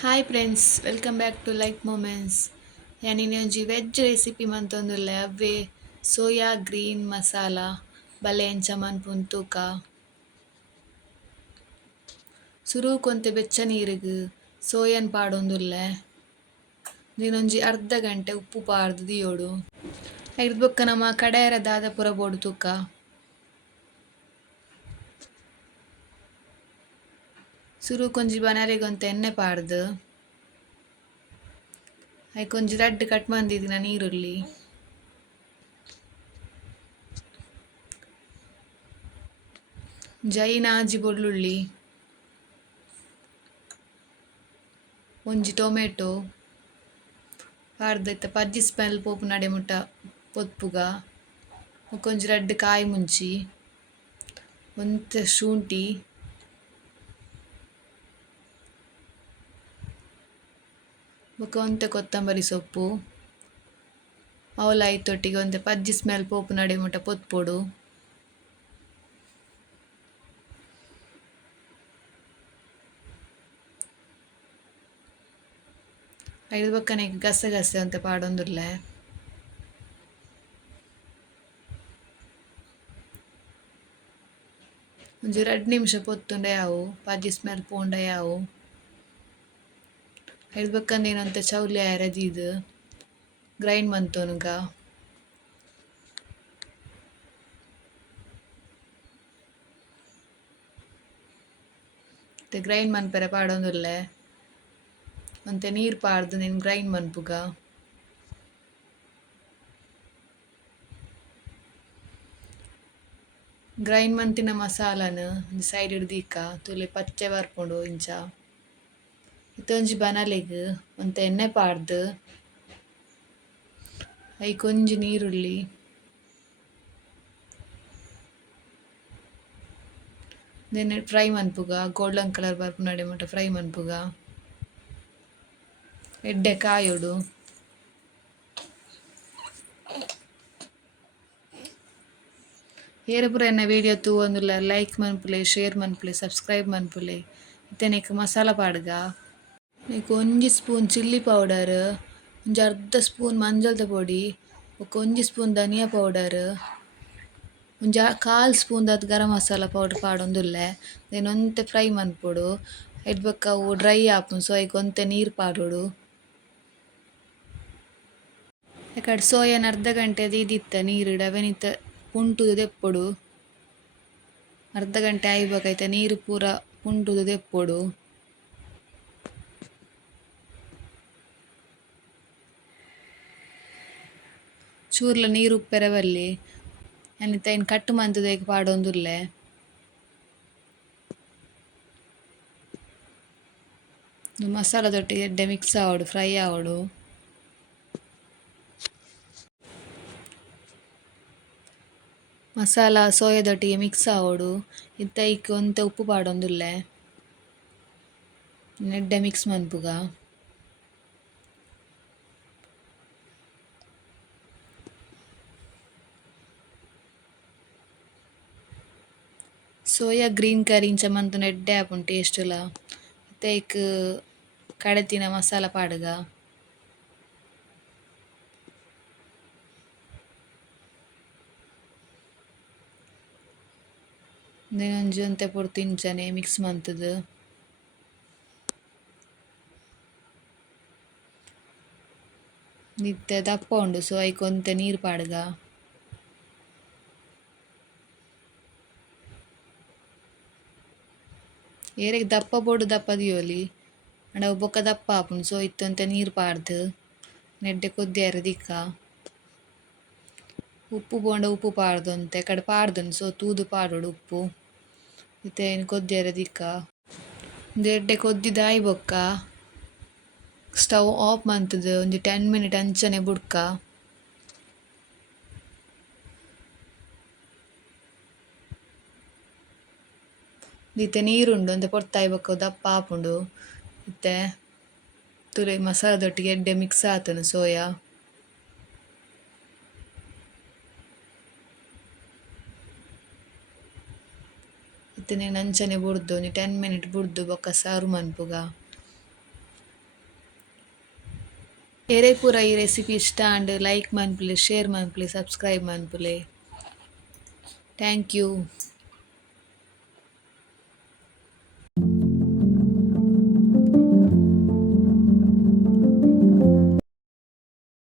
Hi friends welcome back to like moments ಯಾನಿನ ಒಂಜಿ veg recipe ಮಂತೊಂದುಲ್ಲೆ ಅವ್ವೆ soya green masala ಬಲೆ ಎಂಚ ಮನ್ಪುನ್ ತೂಕ ಸುರು ಕೊಂತೆ ಬೆಚ್ಚ ನೀರಿಗು ಸೋಯನ್ ಪಾಡೊಂದುಲ್ಲೆ ನೀನೊಂಜಿ ಅರ್ಧ ಗಂಟೆ ಉಪ್ಪು ಪಾರ್ದು ದಿಯೋಡು ಐದು ಬೊಕ್ಕ ನಮ್ಮ ಕಡೆಯರ ದಾದ ಪುರ ಬೋಡು ತೂಕ ಸುರು ಕೊಂಜಿ ಬನರೆಗೊಂತ ಎಣ್ಣೆ ಪಾಡ್ದು. ಐ ಕೊಂಜಿ ರಡ್ಡ್ ಕಟ್ ಮಂದಿದಿನ ನೀರುಳ್ಳಿ ಜೈನ ಆಜಿ ಬೊಳ್ಳುಳ್ಳಿ. ಒಂಜಿ ಟೊಮೆಟೊ. ಪಾಡ್ದೈತ ಪಜ್ಜಿ ಸ್ಮೆಲ್ ಪೋಪು ನಡೆ ಮುಟ್ಟ ಪೊತ್ಪುಗ. ಕೊಂಜಿ ರಡ್ಡ್ ಕಾಯಿ ಮುಂಚಿ. ಒಂತೆ ಶುಂಠಿ. ಬೊಕ ಕೊತ್ತಂಬರಿ ಸೊಪ್ಪು ಅವಲ ಐತೊಟ್ಟಿಗೆ ಒಂತೆ ಪಜ್ಜಿ ಸ್ಮೆಲ್ ಪೋಪು ನಡೆ ಮುಟ ಐದು ಬೊಕ್ಕನೆ ಗಸೆ ಗಸೆ ಅಂತ ಪಾಡೊಂದುಲ್ಲೆ ಒಂಜಿ ರೆಡ್ ನಿಮಿಷ ಪೊತ್ತುಂಡೆ ಯಾವು ಪಜ್ಜಿ ಸ್ಮೆಲ್ ಪೋಂಡ ಯಾವು ಹೇಳ್ಬೇಕಂದೇನಂತ ಚೌಲಿ ಅರದಿದು ಗ್ರೈಂಡ್ ಮತ್ತೆ ಗ್ರೈಂಡ್ ಮನ್ಪೆರೆ ಪಾಡೊಂದುಲ್ಲೆ ಅಂತೆ ನೀರು ಪಾಡ್ದು ನೀನು ಗ್ರೈಂಡ್ ಮನ್ಪುಗ ಗ್ರೈಂಡ್ ಮಂತಿನ ಮಸಾಲನ ಸೈಡ್ ಹಿಡ್ದಿಕ್ಕ ತುಲೆ ಪಚ್ಚೆ ಬರ್ಪುಂಡು ಇಂಚ. ಇತ್ತೊಂಜಿ ಬನಲೆಗ್ ಒಂತ ಎಣ್ಣೆ ಪಾಡ್ದು ಐಕೊಂಜಿ ನೀರುಳ್ಳಿ ದೆನ್ ಫ್ರೈ ಮನ್ಪುಗ ಗೋಲ್ಡನ್ ಕಲರ್ ಬರ್ಪು ನಡೆ ಮಟ್ಟ ಫ್ರೈ ಮನ್ಪುಗ ಎಡ್ಡೆ ಕಾಯೋಡು ಏರ ಪೂರ ಎನ್ನ ವೀಡಿಯೋ ತೂವೊಂದುಲ್ಲ ಲೈಕ್ ಮನ್ಪುಲೆ ಶೇರ್ ಮನ್ಪುಲೆ ಸಬ್ಸ್ಕ್ರೈಬ್ ಮನ್ಪುಲೆ ಇತ್ತೆ ಮಸಾಲ ಪಾಡ್ಗ నీకు ಒಂಜಿ ಸ್ಪೂನ್ ಚಿಲ್ಲಿ ಪೌಡರ್ ಒಂಜಿ ಅರ್ಧ ಸ್ಪೂನ್ ಮಂಜಲ್ದ ಪೊಡಿ ಬೊಕ ಒಂಜಿ ಸ್ಪೂನ್ ಧನಿಯಾ ಪೌಡರ್ ಒಂಜಿ ಕಾಲ್ ಸ್ಪೂನ್ ದಾದ್ ಗರಂ ಮಸಾಲ ಪೌಡರ್ ಪಾಡೊಂದುಲ್ಲೆ ದೆನ್ ಒಂತೆ ಫ್ರೈ ಮನ್ಪೊಡು ಐಟ್ ಬೊಕ ಅವು ಡ್ರೈ ಆಪುಂಡು ಸೊ ಐಕ್ ಒಂತೆ ನೀರು ಪಾಡೊಡು ಯಾಕಡೆ ಸೋಯನ್ ಅರ್ಧ ಗಂಟೆ ದೀದಿತ್ತ ನೀರು ಡವೆನಿತ್ತ ಪುಂಟುದು ಅರ್ಧ ಗಂಟೆ ಆಯ್ಬೇಕಾಯ್ತ ನೀರು ಪೂರ ಪುಂಟುದು ದೆಪ್ಪೊಡು ಚೂರ್ಲ ನೀರು ಉಪ್ಪೆರೆ ಬಲ್ಲಿ ಅನಿತ ಇನ್ನು ಕಟ್ಟು ಮಂತುದೇಕ ಪಾಡೊಂದುಲ್ಲೆ? ಮಸಾಲದೊಟ್ಟಿಗೆ ಎಡ್ಡೆ ಮಿಕ್ಸ್ ಆವಡು ಫ್ರೈ ಆವಡು. ಮಸಾಲ ಸೋಯದೊಟ್ಟಿಗೆ ಮಿಕ್ಸ್ ಆವಡು. ಇತ್ತ ಇಕ್ ಒಂತೆ ಉಪ್ಪು ಪಾಡೊಂದುಲ್ಲೆ. ನೆಡ್ಡೆ ಮಿಕ್ಸ್ ಮನ್ಪುಗ ಸೋಯಾ ಗ್ರೀನ್ ಕರಿ ಇಂಚ ಮಂತುನ ಎಡ್ಡೆ ಆಪುಂಡು ಟೇಸ್ಟ್ಲ ಮತ್ತೆ ಕಡೆ ಕಡೆತಿನ ಮಸಾಲ ಪಾಡುಗ. ಒಂಜಿ ಒಂತೆ ಪೊರ್ತು ಇಂಚನೆ ಮಿಕ್ಸ್ ಮಂತದು. ನಿತ್ಯ ದಪ್ಪ ಉಂಡು, ಸೊ ಐಕ್ ಒಂತೆ ನೀರು ಪಾಡುಗ. ಏರೆಗ್ ದಪ್ಪ ಬೋಡು ದಪ್ಪ ದಿಯೋಲಿ ಅಂಡ ಬೊಕ್ಕ ದಪ್ಪ ಆಪುಂಡು ಸೊ ಇತ್ತೊಂತೆ ನೀರು ಪಾಡ್ದು. ನೆಡ್ಡೆ ಕೊದ್ದಿಯರೆ ದಿಕ್ಕ. ಉಪ್ಪು ಬೋಂಡ ಉಪ್ಪು ಪಾಡ್ದೊಂತೆ ಕಡೆ ಪಾಡ್ದನು ಸೊ, ತೂದು ಪಾಡೋಡು ಉಪ್ಪು. ಇತ್ತೆ ಏನು ಕೊದ್ದಿಯರೆ ದಿಕ್ಕ. ಎಡ್ಡೆ ಕೊದ್ದಿದಾಯಿ ಬೊಕ್ಕ. ಸ್ಟವ್ ಆಫ್ ಮಂತದ ಒಂದು ಟೆನ್ ಮಿನಿಟ್ ಅಂಚನೆ ಬುಡ್ಕ. ದೀತೆ ನೀರುಂಡು ಅಂತ ಪೊರ್ತಾಯಿ ಬೊಕ್ಕ, ದಪ್ಪ ಆಪುಂಡು. ಇತ್ತೆ ತುಲೆ ಮಸಾಲದೊಟ್ಟಿಗೆ ಎಡ್ಡೆ ಮಿಕ್ಸ್ ಆತನು ಸೋಯಾ. ಇತ್ತೆ ಅಂಚನೆ ಬುಡ್ದು, ನೀ ಟೆನ್ ಮಿನಿಟ್ ಬುಡ್ದು ಬೊಕ್ಕ ಸಾರು ಮನ್ಪುಗ ಎರೆ ಪೂರ ಈ ರೆಸಿಪಿ ಇಷ್ಟ ಅಂಡ್ ಲೈಕ್ ಮನ್ಪುಲೆ ಶೇರ್ ಮನ್ಪುಲೆ ಸಬ್ಸ್ಕ್ರೈಬ್ ಮನ್ಪುಲೆ. Thank you